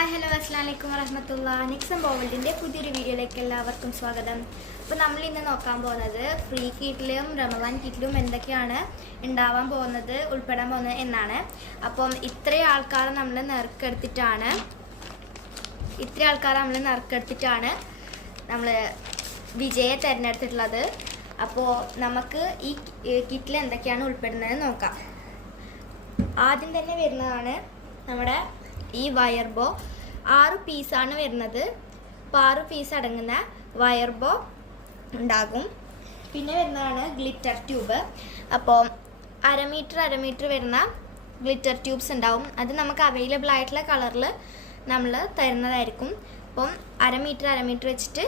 Hi hello അസ്സലാമു അലൈക്കും വറഹ്മത്തുള്ളാഹി. നെക്സൻ ബോവൽഡിൻ്റെ പുതിയൊരു വീഡിയോയിലേക്ക് എല്ലാവർക്കും സ്വാഗതം. അപ്പോൾ നമ്മൾ ഇന്ന് നോക്കാൻ പോകുന്നത് ഫ്രീ കിറ്റിലും റമദാൻ കിറ്റിലും എന്തൊക്കെയാണ് ഉണ്ടാവാൻ പോകുന്നത്, ഉൾപ്പെടാൻ പോകുന്നത് എന്നാണ്. അപ്പം ഇത്രയും ആൾക്കാരെ നമ്മൾ നറുക്കെടുത്തിട്ടാണ് നമ്മൾ വിജയെ തിരഞ്ഞെടുത്തിട്ടുള്ളത്. അപ്പോൾ നമുക്ക് ഈ കിറ്റിൽ എന്തൊക്കെയാണ് ഉൾപ്പെടുന്നത് നോക്കാം. ആദ്യം തന്നെ വരുന്നതാണ് നമ്മുടെ ഈ വയർ ബോ. 6 പീസാണ് വരുന്നത്. അപ്പോൾ 6 പീസ് അടങ്ങുന്ന വയർ ബോ ഉണ്ടാകും. പിന്നെ വരുന്നതാണ് ഗ്ലിറ്റർ ട്യൂബ്. അപ്പോൾ അര മീറ്റർ വരുന്ന ഗ്ലിറ്റർ ട്യൂബ്സ് ഉണ്ടാവും. അത് നമുക്ക് അവൈലബിൾ ആയിട്ടുള്ള കളറിൽ നമ്മൾ തരുന്നതായിരിക്കും. അപ്പം അര മീറ്റർ വെച്ചിട്ട്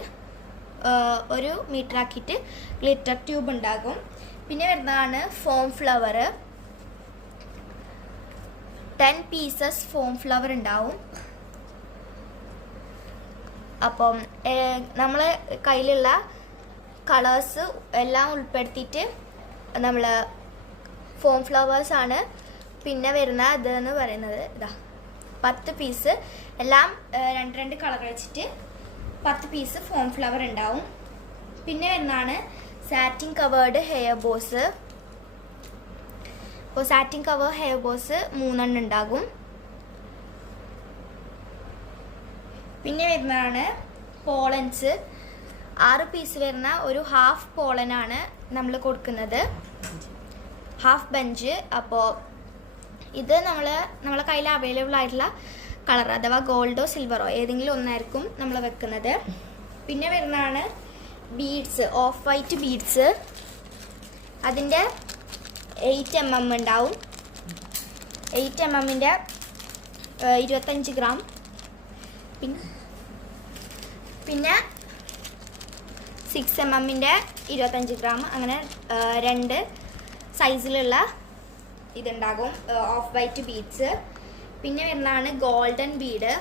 1 മീറ്റർ ആക്കിയിട്ട് ഗ്ലിറ്റർ ട്യൂബ് ഉണ്ടാകും. പിന്നെ വരുന്നതാണ് form flower. 10 pieces form flower ഉണ്ടാവും. അപ്പം നമ്മൾ കയ്യിലുള്ള കളേഴ്സ് എല്ലാം ഉൾപ്പെടുത്തിയിട്ട് നമ്മൾ ഫോം ഫ്ലവേഴ്സാണ്. പിന്നെ വരുന്ന ഇതെന്ന് പറയുന്നത് ഇതാ 10 പീസ് എല്ലാം 2 കളർ വെച്ചിട്ട് 10 പീസ് ഫോം ഫ്ലവർ ഉണ്ടാവും. പിന്നെ വരുന്നതാണ് സാറ്റിൻ കവേർഡ് ഹെയർ ബോസ്. അപ്പോൾ സാറ്റിൻ കവർ ഹെയർ ബോസ് 3 ഉണ്ടാകും. പിന്നെ വരുന്നതാണ് പോളൻസ്. 6 പീസ് വരുന്ന ഒരു ഹാഫ് പോളനാണ് നമ്മൾ ഹാഫ് ബഞ്ച്. അപ്പോൾ ഇത് നമ്മളെ കയ്യിൽ അവൈലബിൾ ആയിട്ടുള്ള കളർ അഥവാ ഗോൾഡോ സിൽവറോ ഏതെങ്കിലും ഒന്നായിരിക്കും നമ്മൾ വെക്കുന്നത്. പിന്നെ വരുന്നതാണ് ബീഡ്സ്, ഓഫ് വൈറ്റ് ബീഡ്സ്. അതിൻ്റെ 8 mm ഉണ്ടാവും. 8 mmൻ്റെ 25 ഗ്രാം. പിന്നെ 6 mmൻ്റെ 25 ഗ്രാം. അങ്ങനെ 2 സൈസിലുള്ള ഇതുണ്ടാകും ഓഫ് വൈറ്റ് ബീഡ്സ്. പിന്നെ വരുന്നതാണ് ഗോൾഡൻ ബീഡ്.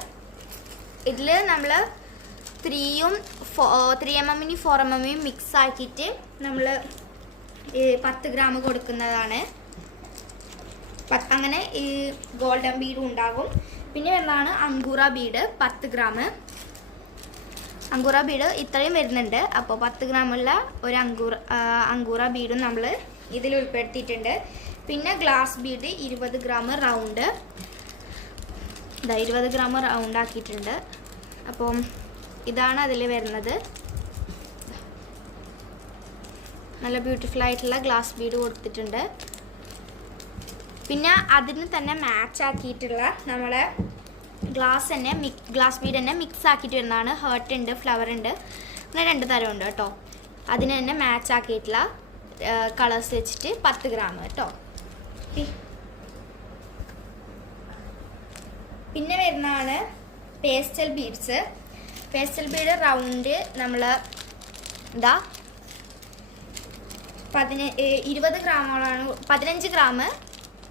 ഇതിൽ നമ്മൾ 3 mm 4 mm മിക്സ് ആക്കിയിട്ട് നമ്മൾ 10 ഗ്രാം കൊടുക്കുന്നതാണ്. അങ്ങനെ ഈ ഗോൾഡൻ ബീഡും ഉണ്ടാകും. പിന്നെ വരുന്നതാണ് അങ്കൂറ ബീഡ് 10 ഗ്രാം. അങ്കൂറ ബീഡ് ഇത്രയും വരുന്നുണ്ട്. അപ്പോൾ 10 ഗ്രാമുള്ള ഒരു അങ്കൂറ ബീഡും നമ്മൾ ഇതിൽ ഉൾപ്പെടുത്തിയിട്ടുണ്ട്. പിന്നെ glass Bede 20 gram round. 20 gram round ആക്കിയിട്ടുണ്ട്. അപ്പം ഇതാണ് അതിൽ വരുന്നത്. നല്ല ബ്യൂട്ടിഫുൾ ആയിട്ടുള്ള ഗ്ലാസ് ബീഡ് കൊടുത്തിട്ടുണ്ട്. പിന്നെ അതിന് തന്നെ മാച്ച് ആക്കിയിട്ടുള്ള നമ്മളെ ഗ്ലാസ് ബീഡ് തന്നെ മിക്സ് ആക്കിയിട്ട് വരുന്നതാണ്. ഹേർട്ട് ഉണ്ട്, ഫ്ലവർ ഉണ്ട്, അങ്ങനെ 2 തരമുണ്ട് കേട്ടോ. അതിന് തന്നെ മാച്ച് ആക്കിയിട്ടുള്ള കളേഴ്സ് വെച്ചിട്ട് 10 ഗ്രാം കേട്ടോ. പിന്നെ വരുന്നതാണ് pastel beads. Pastel bead round നമ്മൾ 20 ഗ്രാമോളാണ്, 15 ഗ്രാം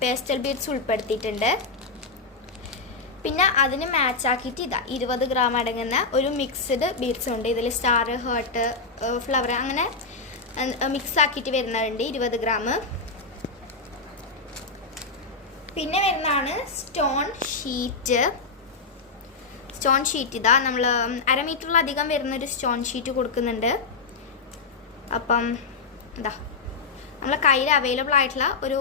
പേസ്റ്റൽ ബീഡ്സ് ഉൾപ്പെടുത്തിയിട്ടുണ്ട്. പിന്നെ അതിന് മാച്ച് ആക്കിയിട്ട് 20 ഗ്രാം അടങ്ങുന്ന ഒരു മിക്സ്ഡ് ബീഡ്സ് ഉണ്ട്. ഇതിൽ സ്റ്റാർ, ഹേർട്ട്, ഫ്ലവർ അങ്ങനെ മിക്സ് ആക്കിയിട്ട് വരുന്നുണ്ട് 20 ഗ്രാം. പിന്നെ വരുന്നതാണ് സ്റ്റോൺ ഷീറ്റ്. നമ്മൾ അര മീറ്ററിലധികം വരുന്നൊരു സ്റ്റോൺ ഷീറ്റ് കൊടുക്കുന്നുണ്ട്. അപ്പം നമ്മളെ കയ്യിൽ അവൈലബിൾ ആയിട്ടുള്ള ഒരു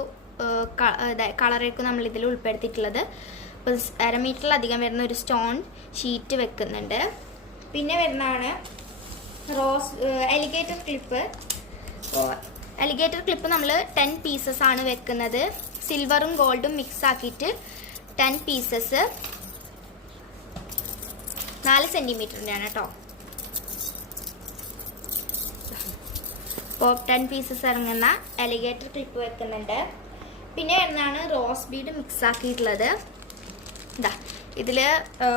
കളറായിരിക്കും നമ്മൾ ഇതിൽ ഉൾപ്പെടുത്തിയിട്ടുള്ളത്. അപ്പോൾ അര മീറ്ററിലധികം വരുന്ന ഒരു സ്റ്റോൺ ഷീറ്റ് വെക്കുന്നുണ്ട്. പിന്നെ വരുന്നതാണ് എലിഗേറ്റർ ക്ലിപ്പ്. എലിഗേറ്റർ ക്ലിപ്പ് നമ്മൾ 10 പീസസ് ആണ് വെക്കുന്നത്. സിൽവറും ഗോൾഡും മിക്സ് ആക്കിയിട്ട് 10 പീസസ് 4 സെൻറ്റിമീറ്ററിൻ്റെയാണ് കേട്ടോ. അപ്പോൾ 10 പീസസ് ഇറങ്ങുന്ന എലിഗേറ്റർ ക്ലിപ്പ് വെക്കുന്നുണ്ട്. പിന്നെ വരുന്നതാണ് റോസ് ബീഡ് മിക്സ് ആക്കിയിട്ടുള്ളത്. ഇതിൽ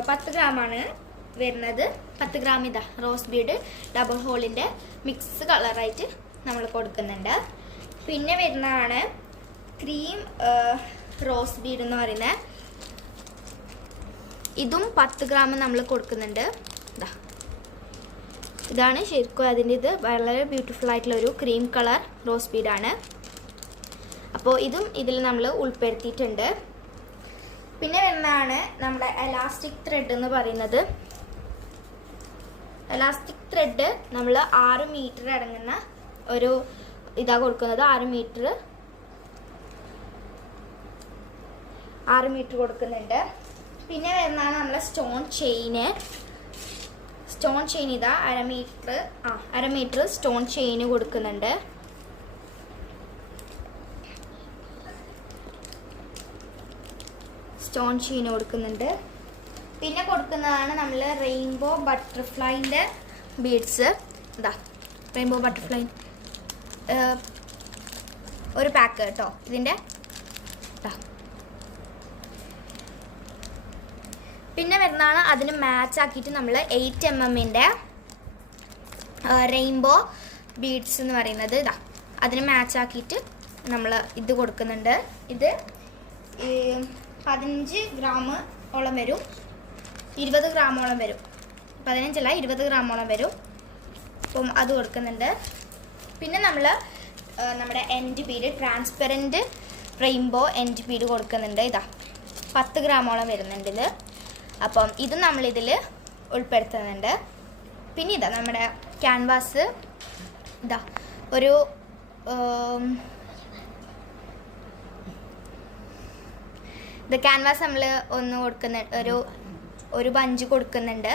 10 ഗ്രാമാണ് വരുന്നത്. 10 ഗ്രാം റോസ് ബീഡ് ഡബിൾ ഹോളിൻ്റെ മിക്സ് കളറായിട്ട് നമ്മൾ കൊടുക്കുന്നുണ്ട്. പിന്നെ വരുന്നതാണ് ക്രീം റോസ് ബീഡ് എന്ന് പറയുന്നത്. ഇതും 10 ഗ്രാം നമ്മൾ കൊടുക്കുന്നുണ്ട്. ഇതാണ് ശരിക്കും അതിൻ്റെ ഇത് വളരെ ബ്യൂട്ടിഫുൾ ആയിട്ടുള്ളൊരു ക്രീം കളർ റോസ് ബീഡാണ്. അപ്പോൾ ഇതും ഇതിൽ നമ്മൾ ഉൾപ്പെടുത്തിയിട്ടുണ്ട്. പിന്നെ വരുന്നതാണ് നമ്മുടെ എലാസ്റ്റിക് ത്രെഡ് എന്ന് പറയുന്നത്. എലാസ്റ്റിക് ത്രെഡ് നമ്മൾ 6 മീറ്റർ അടങ്ങുന്ന ഒരു ഇതാ കൊടുക്കുന്നത്. 6 മീറ്റർ കൊടുക്കുന്നുണ്ട്. പിന്നെ വരുന്നതാണ് നമ്മളെ സ്റ്റോൺ ചെയിൻ ഇതാ 1/2 മീറ്റർ സ്റ്റോൺ ചെയിൻ കൊടുക്കുന്നുണ്ട്. പിന്നെ കൊടുക്കുന്നതാണ് നമ്മൾ റെയിൻബോ ബട്ടർഫ്ലൈൻ്റെ ബീഡ്സ്. ഇതാ റെയിൻബോ ബട്ടർഫ്ലൈ ഒരു പാക്ക് കേട്ടോ ഇതിൻ്റെ. പിന്നെ വരുന്നതാണ് അതിന് മാച്ച് ആക്കിയിട്ട് നമ്മൾ 8 mm റെയിൻബോ ബീഡ്സ് എന്ന് പറയുന്നത്. ഇതാ അതിന് മാച്ച് ആക്കിയിട്ട് നമ്മൾ ഇത് കൊടുക്കുന്നുണ്ട്. ഇത് 15 ഗ്രാമോളം വരും, 20 ഗ്രാമോളം വരും. 15 അല്ല 20 ഗ്രാമോളം വരും. അപ്പം അത് കൊടുക്കുന്നുണ്ട്. പിന്നെ നമ്മൾ നമ്മുടെ end bead transparent rainbow end bead കൊടുക്കുന്നുണ്ട്. ഇതാ 10 ഗ്രാമോളം വരുന്നുണ്ട് ഇത്. അപ്പം ഇത് നമ്മളിതിൽ ഉൾപ്പെടുത്തുന്നുണ്ട്. പിന്നെ ഇതാ നമ്മുടെ ക്യാൻവാസ്. ഇതാ ഒരു ഇത് ക്യാൻവാസ് നമ്മൾ ഒന്ന് ഒരു ബഞ്ച് കൊടുക്കുന്നുണ്ട്.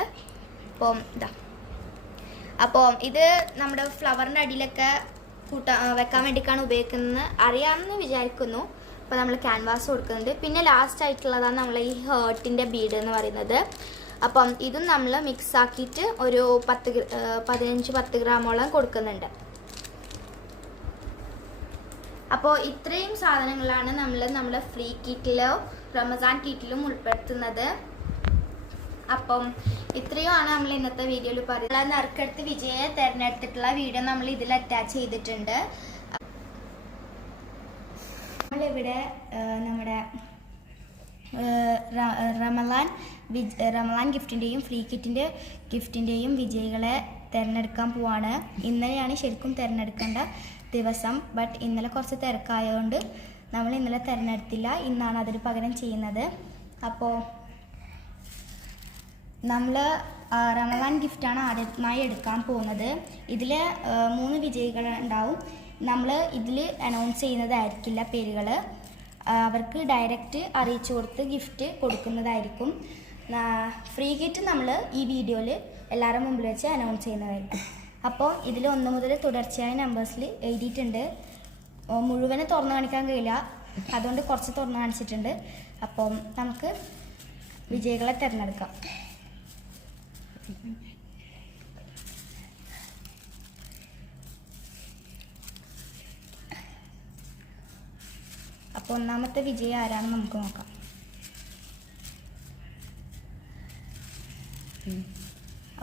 അപ്പം ഇത് നമ്മുടെ ഫ്ലവറിൻ്റെ അടിയിലൊക്കെ വെക്കാൻ വേണ്ടിയിട്ടാണ് ഉപയോഗിക്കുന്നത് അറിയാമെന്ന് വിചാരിക്കുന്നു. അപ്പോൾ നമ്മൾ ക്യാൻവാസ് കൊടുക്കുന്നുണ്ട്. പിന്നെ ലാസ്റ്റ് ആയിട്ടുള്ളതാണ് നമ്മൾ ഈ ഹേർട്ടിൻ്റെ ബീഡ് എന്ന് പറയുന്നത്. അപ്പം ഇതും നമ്മൾ മിക്സ് ആക്കിയിട്ട് ഒരു 15-10 ഗ്രാമോളം കൊടുക്കുന്നുണ്ട്. അപ്പോൾ ഇത്രയും സാധനങ്ങളാണ് നമ്മൾ നമ്മുടെ ഫ്രീ കിറ്റിലോ റമസാൻ കിറ്റിലും ഉൾപ്പെടുത്തുന്നത്. അപ്പം ഇത്രയുമാണ് നമ്മൾ ഇന്നത്തെ വീഡിയോയിൽ പറയുന്നത്. നറുക്കെടുത്ത് വിജയെ തിരഞ്ഞെടുത്തിട്ടുള്ള വീഡിയോ നമ്മൾ ഇതിൽ അറ്റാച്ച് ചെയ്തിട്ടുണ്ട്. നമ്മളിവിടെ നമ്മുടെ റമലാൻ ഗിഫ്റ്റിൻ്റെയും ഫ്രീ ഗിഫ്റ്റിൻ്റെയും വിജയികളെ തിരഞ്ഞെടുക്കാൻ പോവാണ്. ഇന്നലെയാണ് ശരിക്കും തിരഞ്ഞെടുക്കേണ്ട ദിവസം. ബട്ട് ഇന്നലെ കുറച്ച് തിരക്കായതുകൊണ്ട് നമ്മൾ ഇന്നലെ തിരഞ്ഞെടുത്തില്ല. ഇന്നാണ് അതിന് പകരം ചെയ്യുന്നത്. അപ്പോൾ നമ്മൾ റമലാൻ ഗിഫ്റ്റാണ് ആദ്യമായി എടുക്കാൻ പോകുന്നത്. ഇതിൽ 3 വിജയികൾ ഉണ്ടാവും. നമ്മൾ ഇതിൽ അനൗൺസ് ചെയ്യുന്നതായിരിക്കില്ല പേരുകൾ. അവർക്ക് ഡയറക്റ്റ് അറിയിച്ചു കൊടുത്ത് ഗിഫ്റ്റ് കൊടുക്കുന്നതായിരിക്കും. ഫ്രീ ഗിഫ്റ്റ് നമ്മൾ ഈ വീഡിയോയിൽ എല്ലാവരുടെ മുമ്പിൽ വെച്ച് അനൗൺസ് ചെയ്യുന്നതായിരിക്കും. അപ്പോൾ ഇതിൽ 1 മുതൽ തുടർച്ചയായ നമ്പേഴ്സിൽ എഴുതിയിട്ടുണ്ട്. മുഴുവനെ തുറന്നു കാണിക്കാൻ കഴിയില്ല, അതുകൊണ്ട് കുറച്ച് തുറന്നു കാണിച്ചിട്ടുണ്ട്. അപ്പം നമുക്ക് വിജയികളെ തിരഞ്ഞെടുക്കാം. അപ്പോൾ ഒന്നാമത്തെ വിജയം ആരാണെന്ന് നമുക്ക് നോക്കാം.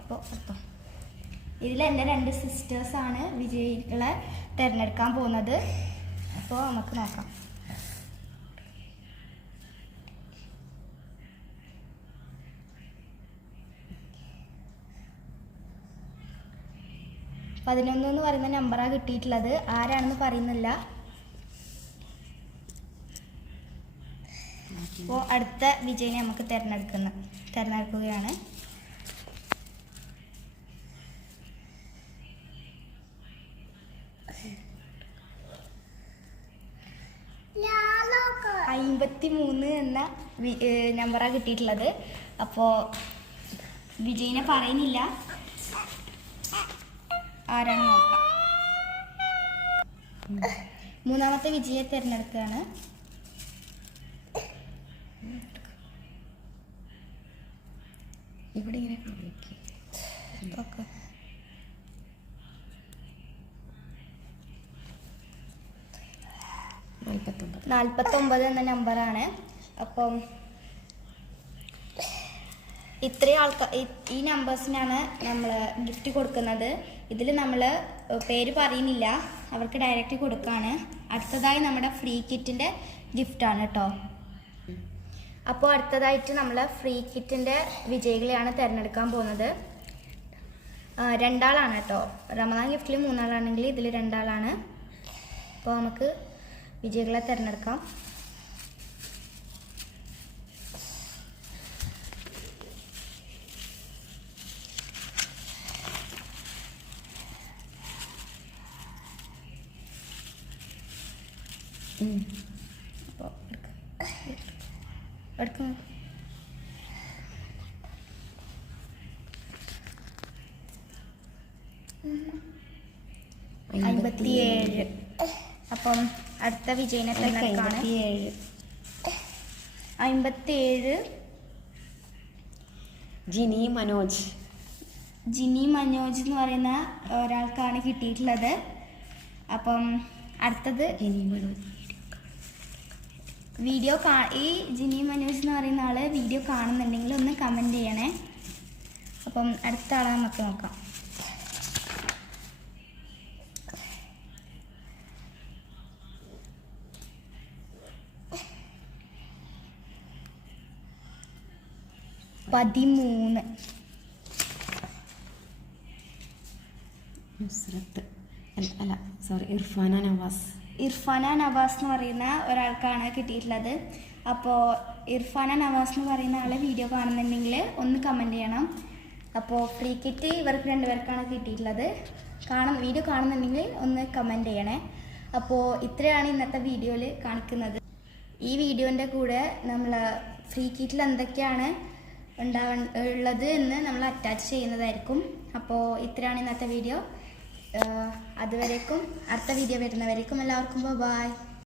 അപ്പോൾ അർത്ഥം ഇതിൽ എൻ്റെ 2 സിസ്റ്റേഴ്സാണ് വിജയികളെ തിരഞ്ഞെടുക്കാൻ പോകുന്നത്. അപ്പോൾ നമുക്ക് നോക്കാം. പതിനൊന്ന് എന്ന് പറയുന്ന നമ്പറാണ് കിട്ടിയിട്ടുള്ളത്. ആരാണെന്ന് പറയുന്നില്ല. അപ്പോൾ അടുത്ത വിജയിനെ നമുക്ക് തിരഞ്ഞെടുക്കുകയാണ്. $53 എന്ന നമ്പറാണ് കിട്ടിയിട്ടുള്ളത്. അപ്പോൾ വിജയിനെ പറയുന്നില്ല, ആരാണ് നോക്കാം. മൂന്നാമത്തെ വിജയെ തിരഞ്ഞെടുക്കുകയാണ്. ഇവിടെ ഇങ്ങനെ 49 എന്ന നമ്പറാണ്. അപ്പം ഇത്രയും ഈ നമ്പേഴ്സിനാണ് നമ്മൾ ഗിഫ്റ്റ് കൊടുക്കുന്നത്. ഇതിൽ നമ്മൾ പേര് പറയുന്നില്ല, അവർക്ക് ഡയറക്റ്റ് കൊടുക്കുകയാണ്. അടുത്തതായി നമ്മുടെ ഫ്രീ കിറ്റിൻ്റെ ഗിഫ്റ്റാണ് കേട്ടോ. അപ്പോൾ അടുത്തതായിട്ട് നമ്മൾ ഫ്രീ കിറ്റിൻ്റെ വിജയികളെയാണ് തിരഞ്ഞെടുക്കാൻ പോകുന്നത്. 2 ആളാണ് കേട്ടോ. റമദാൻ ഗിഫ്റ്റിൽ 3 ആളാണെങ്കിൽ ഇതിൽ 2 ആളാണ്. അപ്പോൾ നമുക്ക് വിജയികളെ തിരഞ്ഞെടുക്കാം. അപ്പോൾ എടുക്കാം. 57. അപ്പം അടുത്ത വിജയനെ തെരഞ്ഞെടുക്കാണ്. 57 ജിനി മനോജ് എന്ന് പറയുന്ന ഒരാൾക്കാണ് കിട്ടിയിട്ടുള്ളത്. അപ്പം അടുത്തത് വീഡിയോ ഈ ജിനി മനോജ് എന്ന് പറയുന്ന ആൾ വീഡിയോ കാണുന്നുണ്ടെങ്കിൽ ഒന്ന് കമൻറ്റ് ചെയ്യണേ. അപ്പം അടുത്ത ആളെ നമുക്ക് നോക്കാം. ഇർഫാന നവാസ് എന്ന് പറയുന്ന ഒരാൾക്കാണ് കിട്ടിയിട്ടുള്ളത്. അപ്പോൾ ഇർഫാന നവാസ് എന്ന് പറയുന്ന ആളെ വീഡിയോ കാണുന്നുണ്ടെങ്കിൽ ഒന്ന് കമൻറ്റ് ചെയ്യണം. അപ്പോൾ ഫ്രീ കിറ്റ് ഇവർക്ക് 2 പേർക്കാണ് കിട്ടിയിട്ടുള്ളത്. വീഡിയോ കാണുന്നുണ്ടെങ്കിൽ ഒന്ന് കമൻറ്റ് ചെയ്യണേ. അപ്പോൾ ഇത്രയാണ് ഇന്നത്തെ വീഡിയോയിൽ കാണിക്കുന്നത്. ഈ വീഡിയോൻ്റെ കൂടെ നമ്മൾ ഫ്രീ കിറ്റിൽ എന്തൊക്കെയാണ് ഉള്ളത് എന്ന് നമ്മൾ അറ്റാച്ച് ചെയ്യുന്നതായിരിക്കും. അപ്പോൾ ഇത്രയാണ് ഇന്നത്തെ വീഡിയോ. അതുവരേക്കും അടുത്ത വീഡിയോ വരുന്നവരേക്കും എല്ലാവർക്കും ബൈ.